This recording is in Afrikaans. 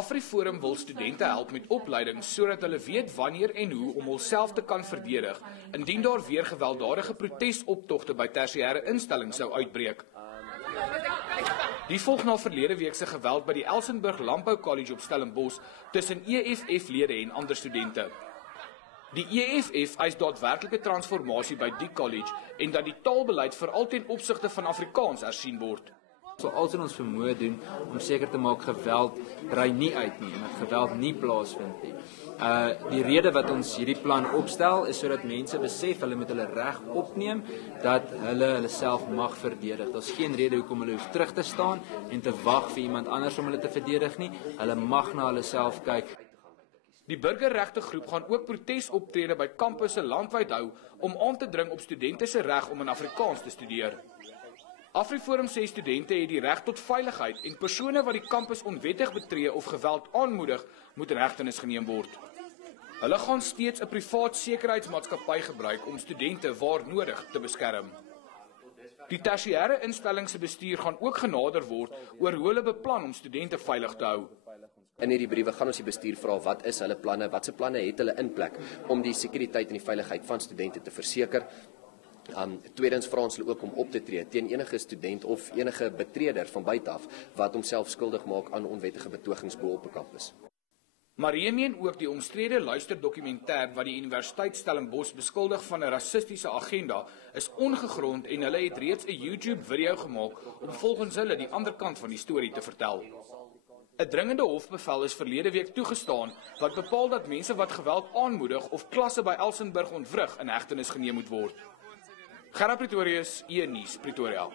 AfriForum wil studente help met opleiding sodat hulle weet wanneer en hoe om hulself te kan verdedig indien daar weer gewelddadige protesoptogte by tersiêre instellings sou uitbreek. Die volg na verlede week se geweld by die Elsenburg Landbou College op Stellenbosch tussen EFF-lede en ander studente. Die EFF eis daadwerklike transformasie by die college en dat die taalbeleid veral ten opsigte van Afrikaans hersien word. So alles in ons vermoë doen om seker te maak geweld brei nie uit nie en dat geweld nie plaasvind nie. Die rede wat ons hierdie plan opstel is sodat mense besef hulle moet hulle reg opneem dat hulle self mag verdedig. Daar's geen rede hoekom hulle hoef terug te staan en te wag vir iemand anders om hulle te verdedig nie. Hulle mag na hulle self kyk. Die burgerregte groep gaan ook protesoptrede by kampusse landwyd hou om aan te dring op studente se reg om in Afrikaans te studeer. AfriForum sê studente het die reg tot veiligheid en persone wat die kampus onwettig betree of geweld aanmoedig, moet in hegtenis geneem word. Hulle gaan steeds 'n privaat sekuriteitsmaatskappy gebruik om studente waar nodig te beskerm. Die tersiêre instelling se bestuur gaan ook genader word oor hoe hulle beplan om studente veilig te hou. In hierdie briewe gaan ons die bestuur vra wat is hulle planne, watse planne het hulle in plek om die sekuriteit en die veiligheid van studente te verseker. Tweedens vra ons hulle ook om op te tree teen enige student of enige betreder van buite af wat homself skuldig maak aan onwettige betogings bo op 'n kampus. Marie meen ook die omstrede luisterdokumentêr wat die Universiteit Stellenbosch beskuldig van 'n rassistiese agenda is ongegrond en hulle het reeds 'n YouTube video gemaak om volgens hulle die ander kant van die storie te vertel. 'n Dringende hofbevel is verlede week toegestaan wat bepaal dat mense wat geweld aanmoedig of klasse by Elsenburg ontwrig in hegtenis geneem moet word. Gerard Pretorius, E-nuus, Pretoria.